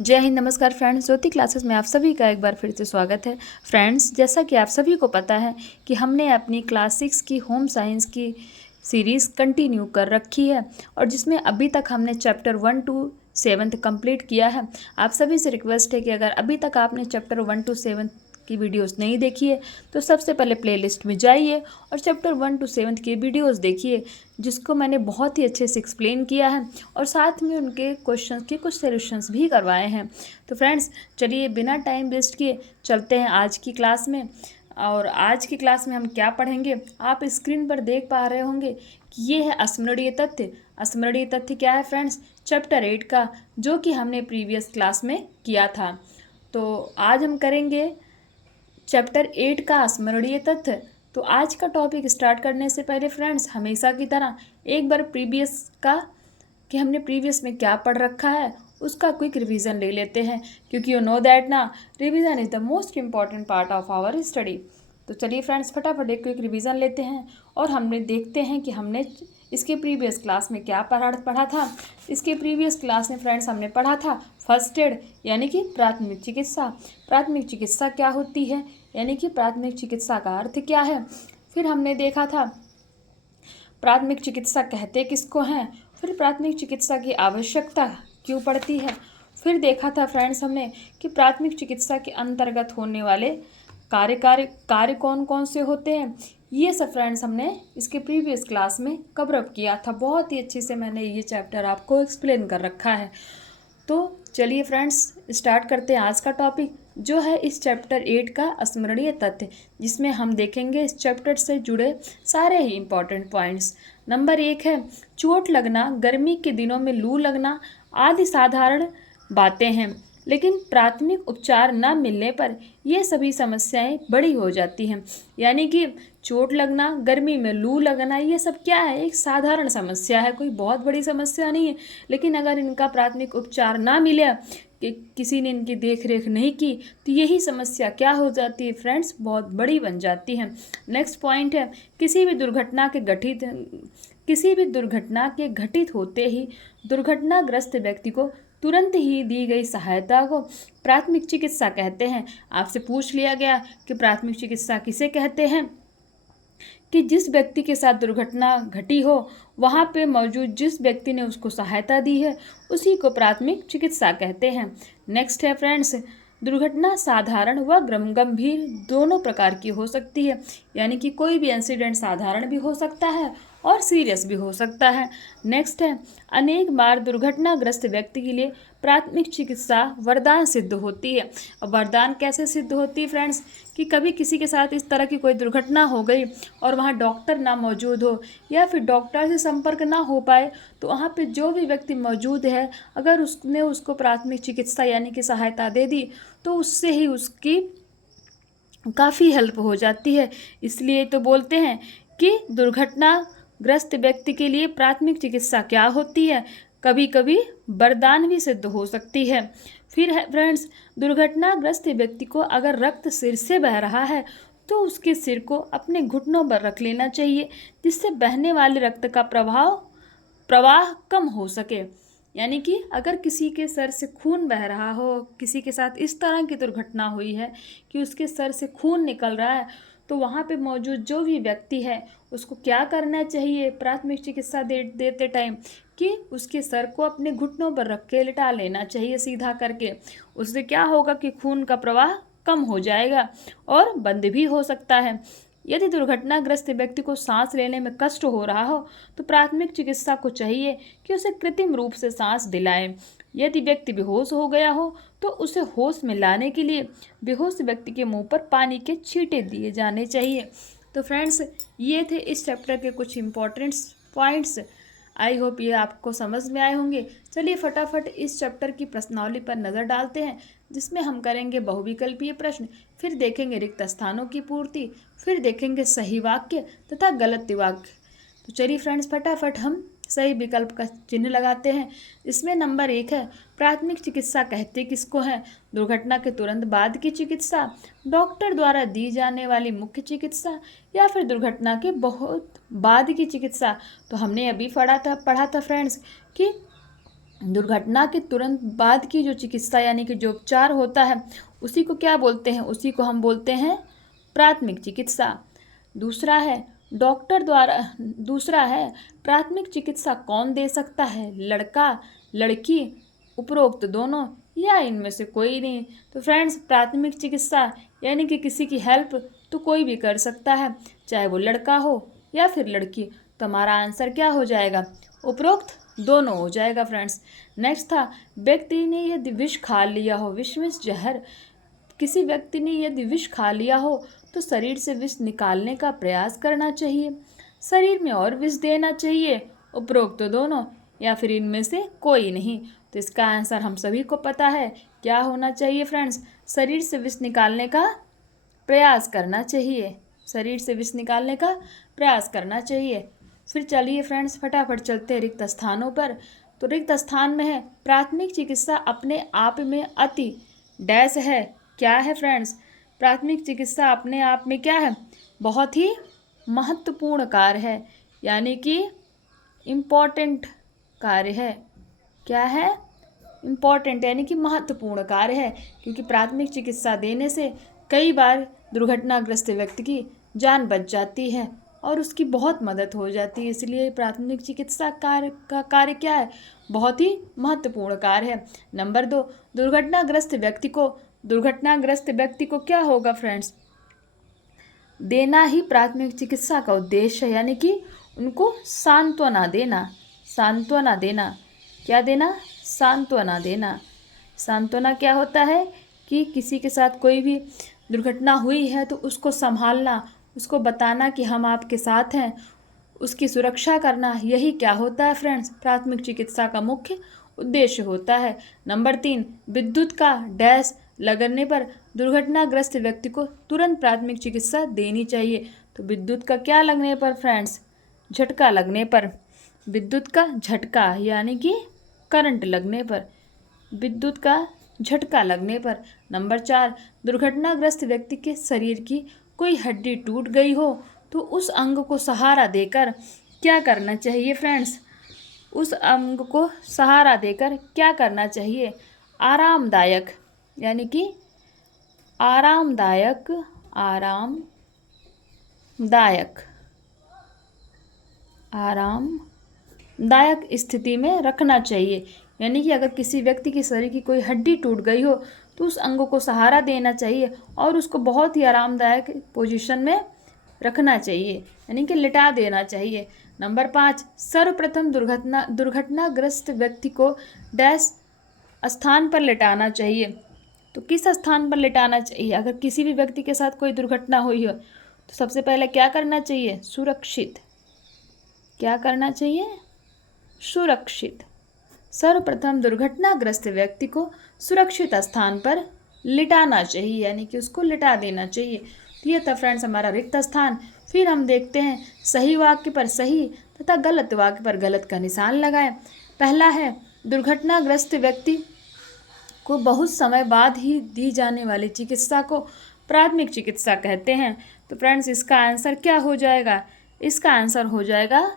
जय हिंद, नमस्कार फ्रेंड्स। ज्योति क्लासेस में आप सभी का एक बार फिर से स्वागत है। फ्रेंड्स, जैसा कि आप सभी को पता है कि हमने अपनी क्लास 6 की होम साइंस की सीरीज़ कंटिन्यू कर रखी है और जिसमें अभी तक हमने चैप्टर 1 टू 7 कंप्लीट किया है। आप सभी से रिक्वेस्ट है कि अगर अभी तक आपने चैप्टर 1 टू 7 की वीडियोस नहीं देखी है तो सबसे पहले प्लेलिस्ट में जाइए और चैप्टर 1 टू 7 की वीडियोस देखिए, जिसको मैंने बहुत ही अच्छे से एक्सप्लेन किया है और साथ में उनके क्वेश्चंस के कुछ सॉल्यूशंस भी करवाए हैं। तो फ्रेंड्स, चलिए बिना टाइम वेस्ट किए चलते हैं आज की क्लास में। और आज की क्लास में हम क्या पढ़ेंगे, आप स्क्रीन पर देख पा रहे होंगे कि ये है स्मरणीय तथ्य। स्मरणीय तथ्य क्या है फ्रेंड्स? चैप्टर 8 का, जो कि हमने प्रीवियस क्लास में किया था। तो आज हम करेंगे चैप्टर 8 का स्मरणीय तथ्य। तो आज का टॉपिक स्टार्ट करने से पहले फ्रेंड्स, हमेशा की तरह एक बार प्रीवियस का कि हमने प्रीवियस में क्या पढ़ रखा है उसका क्विक रिवीजन ले लेते हैं, क्योंकि यू नो दैट ना, revision is the most important part of our study. तो चलिए फ्रेंड्स, फटाफट एक क्विक रिवीजन लेते हैं और हमने देखते हैं कि हमने इसके प्रीवियस क्लास में क्या पढ़ा था। इसके प्रीवियस क्लास में फ्रेंड्स हमने पढ़ा था फर्स्ट एड, यानी कि प्राथमिक चिकित्सा। प्राथमिक चिकित्सा क्या होती है, यानी कि प्राथमिक चिकित्सा का अर्थ क्या है। फिर हमने देखा था प्राथमिक चिकित्सा कहते किसको हैं, फिर प्राथमिक चिकित्सा की आवश्यकता क्यों पड़ती है। फिर देखा था फ्रेंड्स हमने कि प्राथमिक चिकित्सा के अंतर्गत होने वाले कार्य कौन कौन से होते हैं। ये सब फ्रेंड्स हमने इसके प्रीवियस क्लास में कवर अप किया था। बहुत ही अच्छे से मैंने ये चैप्टर आपको एक्सप्लेन कर रखा है। तो चलिए फ्रेंड्स, स्टार्ट करते हैं आज का टॉपिक, जो है इस चैप्टर 8 का स्मरणीय तथ्य, जिसमें हम देखेंगे इस चैप्टर से जुड़े सारे ही इम्पॉर्टेंट पॉइंट्स। नंबर 1 है चोट लगना, गर्मी के दिनों में लू लगना आदि साधारण बातें हैं, लेकिन प्राथमिक उपचार न मिलने पर ये सभी समस्याएं बड़ी हो जाती हैं। यानी कि चोट लगना, गर्मी में लू लगना, ये सब क्या है, एक साधारण समस्या है, कोई बहुत बड़ी समस्या नहीं है। लेकिन अगर इनका प्राथमिक उपचार ना मिले, कि किसी ने इनकी देख रेख नहीं की, तो यही समस्या क्या हो जाती है फ्रेंड्स, बहुत बड़ी बन जाती है। नेक्स्ट पॉइंट है किसी भी दुर्घटना के घटित होते ही दुर्घटनाग्रस्त व्यक्ति को तुरंत ही दी गई सहायता को प्राथमिक चिकित्सा कहते हैं। आपसे पूछ लिया गया कि प्राथमिक चिकित्सा किसे कहते हैं, कि जिस व्यक्ति के साथ दुर्घटना घटी हो वहाँ पे मौजूद जिस व्यक्ति ने उसको सहायता दी है उसी को प्राथमिक चिकित्सा कहते हैं। नेक्स्ट है फ्रेंड्स, दुर्घटना साधारण व गंभीर दोनों प्रकार की हो सकती है। यानी कि कोई भी इंसिडेंट साधारण भी हो सकता है और सीरियस भी हो सकता है। नेक्स्ट है अनेक बार दुर्घटनाग्रस्त व्यक्ति के लिए प्राथमिक चिकित्सा वरदान सिद्ध होती है। अब वरदान कैसे सिद्ध होती है फ्रेंड्स, कि कभी किसी के साथ इस तरह की कोई दुर्घटना हो गई और वहाँ डॉक्टर ना मौजूद हो या फिर डॉक्टर से संपर्क ना हो पाए, तो वहाँ पे जो भी व्यक्ति मौजूद है, अगर उसने उसको प्राथमिक चिकित्सा यानी कि सहायता दे दी, तो उससे ही उसकी काफ़ी हेल्प हो जाती है। इसलिए तो बोलते हैं कि दुर्घटनाग्रस्त व्यक्ति के लिए प्राथमिक चिकित्सा क्या होती है, कभी कभी वरदान भी सिद्ध हो सकती है। फिर है फ्रेंड्स, दुर्घटनाग्रस्त व्यक्ति को अगर रक्त सिर से बह रहा है तो उसके सिर को अपने घुटनों पर रख लेना चाहिए, जिससे बहने वाले रक्त का प्रवाह कम हो सके। यानी कि अगर किसी के सर से खून बह रहा हो, किसी के साथ इस तरह की दुर्घटना हुई है कि उसके सर से खून निकल रहा है, तो वहाँ पे मौजूद जो भी व्यक्ति है उसको क्या करना चाहिए प्राथमिक चिकित्सा देते टाइम, कि उसके सर को अपने घुटनों पर रख के लिटा लेना चाहिए सीधा करके। उससे क्या होगा कि खून का प्रवाह कम हो जाएगा और बंद भी हो सकता है। यदि दुर्घटनाग्रस्त व्यक्ति को सांस लेने में कष्ट हो रहा हो तो प्राथमिक चिकित्सा को चाहिए कि उसे कृत्रिम रूप से सांस दिलाएं। यदि व्यक्ति बेहोश हो गया हो तो उसे होश में लाने के लिए बेहोश व्यक्ति के मुंह पर पानी के छींटे दिए जाने चाहिए। तो फ्रेंड्स, ये थे इस चैप्टर के कुछ इम्पोर्टेंट पॉइंट्स। आई होप ये आपको समझ में आए होंगे। चलिए फटाफट इस चैप्टर की प्रश्नावली पर नज़र डालते हैं, जिसमें हम करेंगे बहुविकल्पीय प्रश्न, फिर देखेंगे रिक्त स्थानों की पूर्ति, फिर देखेंगे सही वाक्य तथा गलत वाक्य। तो चलिए फ्रेंड्स, फटाफट हम सही विकल्प का चिन्ह लगाते हैं। इसमें नंबर 1 है प्राथमिक चिकित्सा कहते किसको है, दुर्घटना के तुरंत बाद की चिकित्सा, डॉक्टर द्वारा दी जाने वाली मुख्य चिकित्सा, या फिर दुर्घटना के बहुत बाद की चिकित्सा। तो हमने अभी पढ़ा था फ्रेंड्स कि दुर्घटना के तुरंत बाद की जो चिकित्सा यानी कि जो उपचार होता है उसी को क्या बोलते हैं, उसी को हम बोलते हैं प्राथमिक चिकित्सा। दूसरा है डॉक्टर द्वारा दूसरा है प्राथमिक चिकित्सा कौन दे सकता है, लड़का लड़की, उपरोक्त दोनों या इनमें से कोई नहीं। तो फ्रेंड्स प्राथमिक चिकित्सा यानी कि किसी की हेल्प तो कोई भी कर सकता है, चाहे वो लड़का हो या फिर लड़की। तो हमारा आंसर क्या हो जाएगा, उपरोक्त दोनों हो जाएगा फ्रेंड्स। नेक्स्ट था व्यक्ति ने यदि विष खा लिया हो, विष में जहर, किसी व्यक्ति ने यदि विष खा लिया हो तो शरीर से विष निकालने का प्रयास करना चाहिए, शरीर में और विष देना चाहिए, उपरोक्त दोनों या फिर इनमें से कोई नहीं। तो इसका आंसर हम सभी को पता है क्या होना चाहिए फ्रेंड्स, शरीर से विष निकालने का प्रयास करना चाहिए, शरीर से विष निकालने का प्रयास करना चाहिए। फिर चलिए फ्रेंड्स फटाफट चलते हैं रिक्त स्थानों पर। तो रिक्त स्थान में है प्राथमिक चिकित्सा अपने आप में अति डैश है, क्या है फ्रेंड्स, प्राथमिक चिकित्सा अपने आप में क्या है, बहुत ही महत्वपूर्ण कार्य है, यानी कि इम्पॉर्टेंट कार्य है। क्या है, इम्पॉर्टेंट यानी कि महत्वपूर्ण कार्य है, क्योंकि प्राथमिक चिकित्सा देने से कई बार दुर्घटनाग्रस्त व्यक्ति की जान बच जाती है और उसकी बहुत मदद हो जाती है। इसलिए प्राथमिक चिकित्सा कार्य क्या है, बहुत ही महत्वपूर्ण कार्य है। नंबर 2, दुर्घटनाग्रस्त व्यक्ति को क्या होगा फ्रेंड्स, देना ही प्राथमिक चिकित्सा का उद्देश्य है, यानी कि उनको सांत्वना देना, सांत्वना देना, क्या देना, सांत्वना देना। सांत्वना क्या होता है कि किसी के साथ कोई भी दुर्घटना हुई है तो उसको संभालना, उसको बताना कि हम आपके साथ हैं, उसकी सुरक्षा करना, यही क्या होता है फ्रेंड्स, प्राथमिक चिकित्सा का मुख्य उद्देश्य होता है। नंबर 3, विद्युत का डैश लगने पर दुर्घटनाग्रस्त व्यक्ति को तुरंत प्राथमिक चिकित्सा देनी चाहिए। तो विद्युत का क्या लगने पर फ्रेंड्स, झटका लगने पर, विद्युत का झटका यानी कि करंट लगने पर, विद्युत का झटका लगने पर। नंबर 4, दुर्घटनाग्रस्त व्यक्ति के शरीर की कोई हड्डी टूट गई हो तो उस अंग को सहारा देकर क्या करना चाहिए फ्रेंड्स, उस अंग को सहारा देकर क्या करना चाहिए, आरामदायक यानी कि आरामदायक आरामदायक स्थिति में रखना चाहिए। यानी कि अगर किसी व्यक्ति के शरीर की कोई हड्डी टूट गई हो तो उस अंग को सहारा देना चाहिए और उसको बहुत ही आरामदायक पोजीशन में रखना चाहिए, यानी कि लिटा देना चाहिए। नंबर 5, सर्वप्रथम दुर्घटनाग्रस्त व्यक्ति को डैश स्थान पर लिटाना चाहिए। तो किस स्थान पर लिटाना चाहिए, अगर किसी भी व्यक्ति के साथ कोई दुर्घटना हुई हो तो सबसे पहले क्या करना चाहिए, सुरक्षित, क्या करना चाहिए, सुरक्षित। सर्वप्रथम दुर्घटनाग्रस्त व्यक्ति को सुरक्षित स्थान पर लिटाना चाहिए, यानी कि उसको लिटा देना चाहिए। तो ये था फ्रेंड्स हमारा रिक्त स्थान। फिर हम देखते हैं सही वाक्य पर सही तथा गलत वाक्य पर गलत का निशान लगाएं। पहला है दुर्घटनाग्रस्त व्यक्ति को बहुत समय बाद ही दी जाने वाली चिकित्सा को प्राथमिक चिकित्सा कहते हैं। तो फ्रेंड्स इसका आंसर क्या हो जाएगा, इसका आंसर हो जाएगा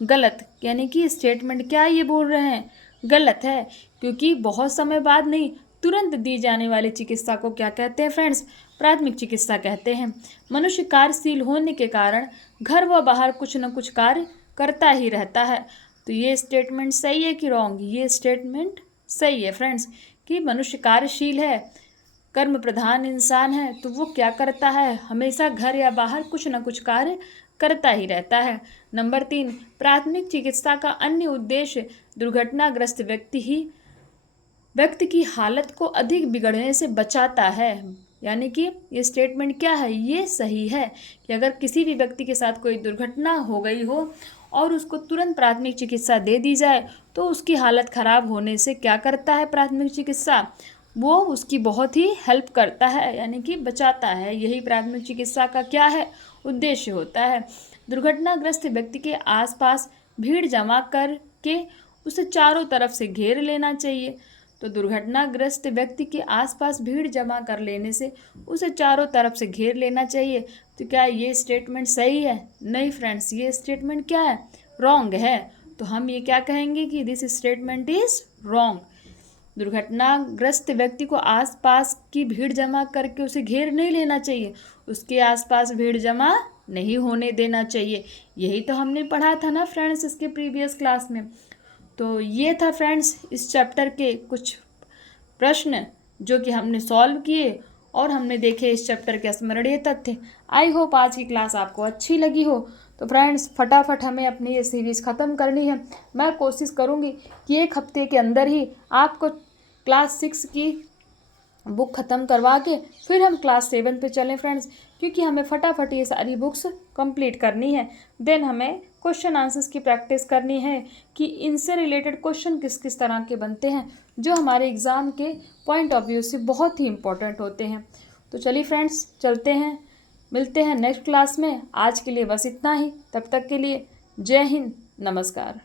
गलत, यानी कि स्टेटमेंट क्या ये बोल रहे हैं, गलत है, क्योंकि बहुत समय बाद नहीं, तुरंत दी जाने वाली चिकित्सा को क्या कहते हैं फ्रेंड्स, प्राथमिक चिकित्सा कहते हैं। मनुष्य कार्यशील होने के कारण घर व बाहर कुछ न कुछ कार्य करता ही रहता है। तो ये स्टेटमेंट सही है कि रॉन्ग, ये स्टेटमेंट सही है फ्रेंड्स, कि मनुष्य कार्यशील है, कर्म प्रधान इंसान है, तो वो क्या करता है, हमेशा घर या बाहर कुछ न कुछ कार्य करता ही रहता है। नंबर 3, प्राथमिक चिकित्सा का अन्य उद्देश्य दुर्घटनाग्रस्त व्यक्ति की हालत को अधिक बिगड़ने से बचाता है। यानी कि ये स्टेटमेंट क्या है, ये सही है कि अगर किसी भी व्यक्ति के साथ कोई दुर्घटना हो गई हो और उसको तुरंत प्राथमिक चिकित्सा दे दी जाए तो उसकी हालत ख़राब होने से क्या करता है प्राथमिक चिकित्सा, वो उसकी बहुत ही हेल्प करता है, यानी कि बचाता है। यही प्राथमिक चिकित्सा का क्या है, उद्देश्य होता है। दुर्घटनाग्रस्त व्यक्ति के आसपास भीड़ जमा करके उसे चारों तरफ से घेर लेना चाहिए। तो दुर्घटनाग्रस्त व्यक्ति के आसपास भीड़ जमा कर लेने से उसे चारों तरफ से घेर लेना चाहिए। तो क्या ये स्टेटमेंट सही है, नहीं फ्रेंड्स, ये स्टेटमेंट क्या है, रॉन्ग है। तो हम ये क्या कहेंगे कि दिस स्टेटमेंट इज रॉन्ग। दुर्घटनाग्रस्त व्यक्ति को आसपास की भीड़ जमा करके उसे घेर नहीं लेना चाहिए, उसके आसपास भीड़ जमा नहीं होने देना चाहिए। यही तो हमने पढ़ा था ना फ्रेंड्स इसके प्रीवियस क्लास में। तो ये था फ्रेंड्स इस चैप्टर के कुछ प्रश्न जो कि हमने सॉल्व किए और हमने देखे इस चैप्टर के स्मरणीय तथ्य। आई होप आज की क्लास आपको अच्छी लगी हो। तो फ्रेंड्स फटाफट हमें अपनी ये सीरीज़ ख़त्म करनी है। मैं कोशिश करूँगी कि एक हफ्ते के अंदर ही आपको क्लास 6 की बुक ख़त्म करवा के फिर हम क्लास 7 पे चलें फ्रेंड्स, क्योंकि हमें फटाफट ये सारी बुक्स कंप्लीट करनी है। देन हमें क्वेश्चन आंसर्स की प्रैक्टिस करनी है कि इनसे रिलेटेड क्वेश्चन किस किस तरह के बनते हैं जो हमारे एग्ज़ाम के पॉइंट ऑफ व्यू से बहुत ही इंपॉर्टेंट होते हैं। तो चलिए फ्रेंड्स चलते हैं, मिलते हैं नेक्स्ट क्लास में। आज के लिए बस इतना ही, तब तक के लिए जय हिंद, नमस्कार।